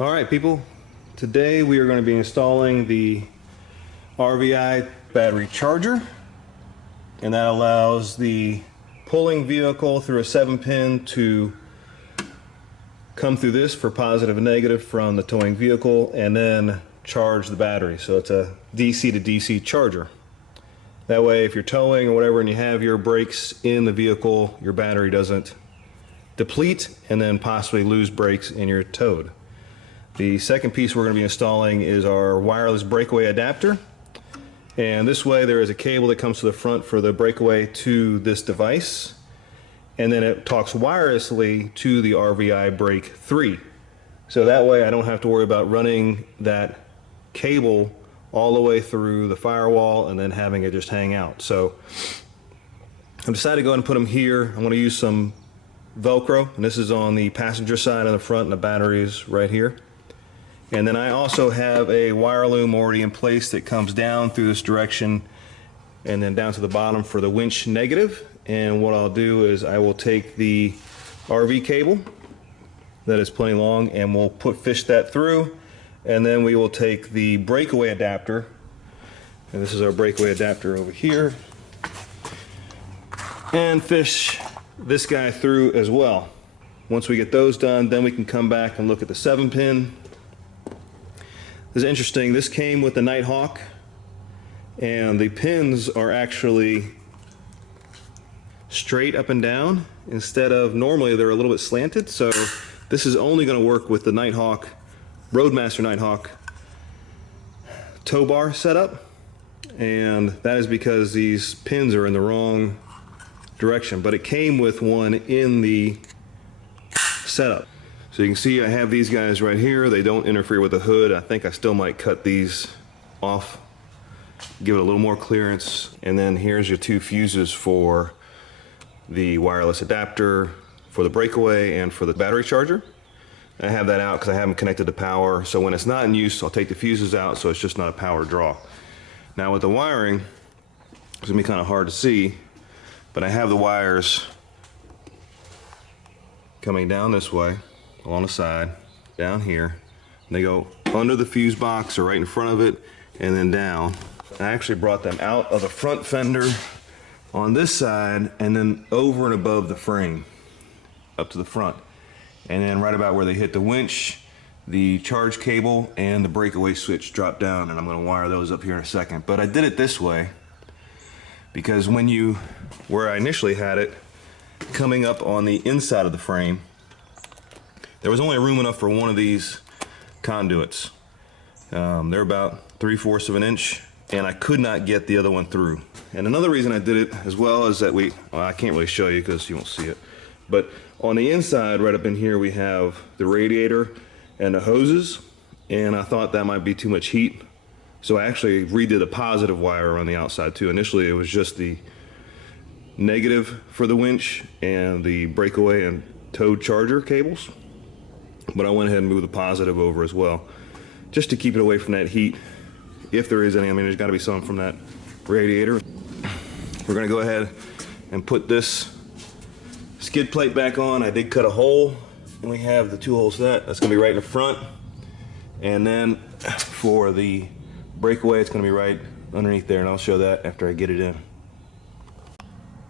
All right, people, today we are going to be installing the RVI battery charger, and that allows the pulling vehicle through a 7-pin to come through this for positive and negative from the towing vehicle and then charge the battery. So it's a DC to DC charger. That way if you're towing or whatever and you have your brakes in the vehicle, your battery doesn't deplete and then possibly lose brakes and you're towed. The second piece we're going to be installing is our wireless breakaway adapter. And this way there is a cable that comes to the front for the breakaway to this device. And then it talks wirelessly to the RVI Break 3. So that way I don't have to worry about running that cable all the way through the firewall and then having it just hang out. So I've decided to go ahead and put them here. I'm going to use some Velcro, and this is on the passenger side and the front, and the battery is right here. And then I also have a wire loom already in place that comes down through this direction and then down to the bottom for the winch negative. And what I'll do is I will take the RV cable that is plenty long and we'll fish that through, and then we will take the breakaway adapter, and this is our breakaway adapter over here, and fish this guy through as well. Once we get those done, then we can come back and look at the 7-pin. This is interesting. This came with the Nighthawk, and the pins are actually straight up and down instead of normally they're a little bit slanted. So this is only going to work with the Nighthawk, Roadmaster Nighthawk tow bar setup, and that is because these pins are in the wrong direction, but it came with one in the setup. So you can see I have these guys right here. They don't interfere with the hood. I think I still might cut these off, give it a little more clearance. And then here's your two fuses for the wireless adapter for the breakaway and for the battery charger. I have that out because I haven't connected to power. So when it's not in use, I'll take the fuses out so it's just not a power draw. Now with the wiring, it's gonna be kind of hard to see, but I have the wires coming down this way along the side, down here, and they go under the fuse box or right in front of it and then down. I actually brought them out of the front fender on this side and then over and above the frame up to the front, and then right about where they hit the winch, the charge cable and the breakaway switch drop down, and I'm going to wire those up here in a second. But I did it this way because where I initially had it coming up on the inside of the frame, there was only room enough for one of these conduits. They're about 3/4 of an inch, and I could not get the other one through. And another reason I did it as well is that well, I can't really show you because you won't see it, but on the inside right up in here we have the radiator and the hoses, and I thought that might be too much heat, so I actually redid the positive wire on the outside too. Initially it was just the negative for the winch and the breakaway and towed charger cables, but I went ahead and moved the positive over as well, just to keep it away from that heat, if there is any. I mean, there's got to be some from that radiator. We're going to go ahead and put this skid plate back on. I did cut a hole, and we have the 2 holes for that. That's going to be right in the front, and then for the breakaway it's going to be right underneath there, and I'll show that after I get it in.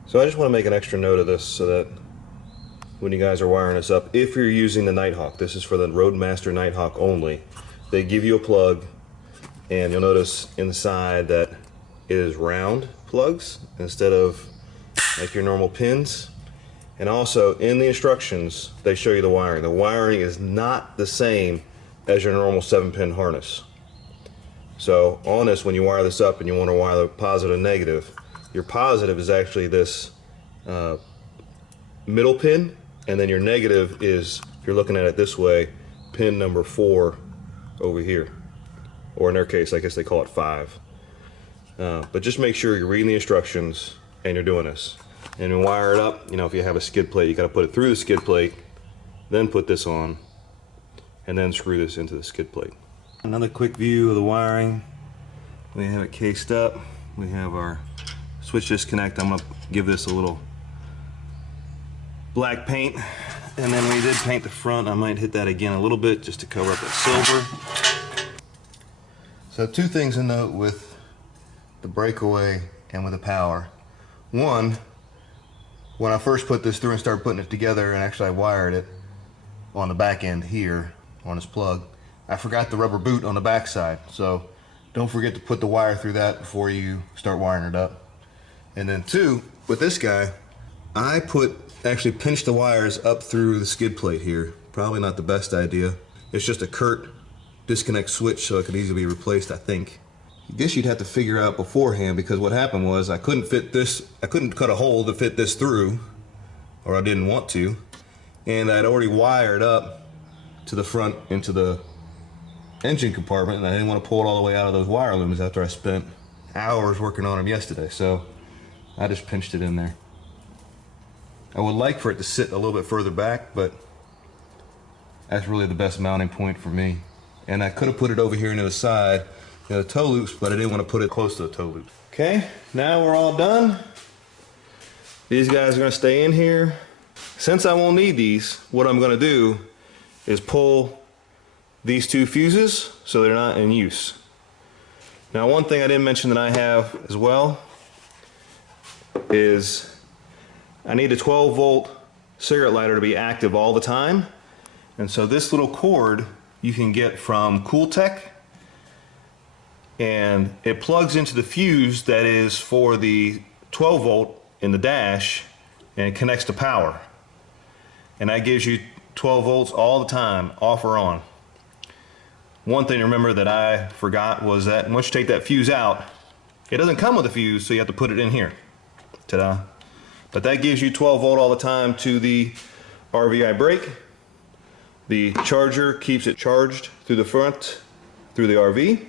So I just want to make an extra note of this so that when you guys are wiring this up, if you're using the Nighthawk, this is for the Roadmaster Nighthawk only, they give you a plug, and you'll notice inside that it is round plugs instead of like your normal pins. And also in the instructions they show you the wiring. The wiring is not the same as your normal 7-pin harness. So on this, when you wire this up and you want to wire the positive and negative, your positive is actually this middle pin, and then your negative is, if you're looking at it this way, pin number 4 over here, or in their case I guess they call it 5. But just make sure you're reading the instructions and you're doing this. And you wire it up, you know, if you have a skid plate, you got to put it through the skid plate, then put this on, and then screw this into the skid plate. Another quick view of the wiring. We have it cased up. We have our switch disconnect. I'm going to give this a little black paint And then we did paint the front. I might hit that again a little bit just to cover up that silver. So two things to note with the Breakaway and with the Power. One, when I first put this through and started putting it together, and actually I wired it on the back end here on this plug, I forgot the rubber boot on the back side. So don't forget to put the wire through that before you start wiring it up. And then two, with this guy, I actually pinched the wires up through the skid plate here. Probably not the best idea. It's just a curt disconnect switch, so it could easily be replaced, I think. I guess you'd have to figure out beforehand, because what happened was I couldn't cut a hole to fit this through, or I didn't want to, and I'd already wired up to the front into the engine compartment, and I didn't want to pull it all the way out of those wire looms after I spent hours working on them yesterday, so I just pinched it in there. I would like for it to sit a little bit further back, but that's really the best mounting point for me. And I could have put it over here near the side, the toe loops, but I didn't want to put it close to the toe loops. Okay, now we're all done. These guys are going to stay in here. Since I won't need these, what I'm going to do is pull these two fuses so they're not in use. Now, one thing I didn't mention that I have as well is I need a 12-volt cigarette lighter to be active all the time. And so this little cord you can get from Cooltech, and it plugs into the fuse that is for the 12-volt in the dash, and it connects to power. And that gives you 12 volts all the time, off or on. One thing to remember that I forgot was that once you take that fuse out, it doesn't come with a fuse, so you have to put it in here. Ta-da. But that gives you 12 volt all the time to the RVI brake. The charger keeps it charged through the front, through the RV,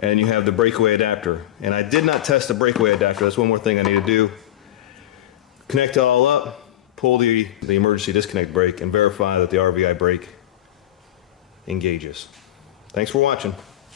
and you have the Breakaway adapter. And I did not test the Breakaway adapter. That's one more thing I need to do. Connect it all up, pull the emergency disconnect brake, and verify that the RVI brake engages. Thanks for watching.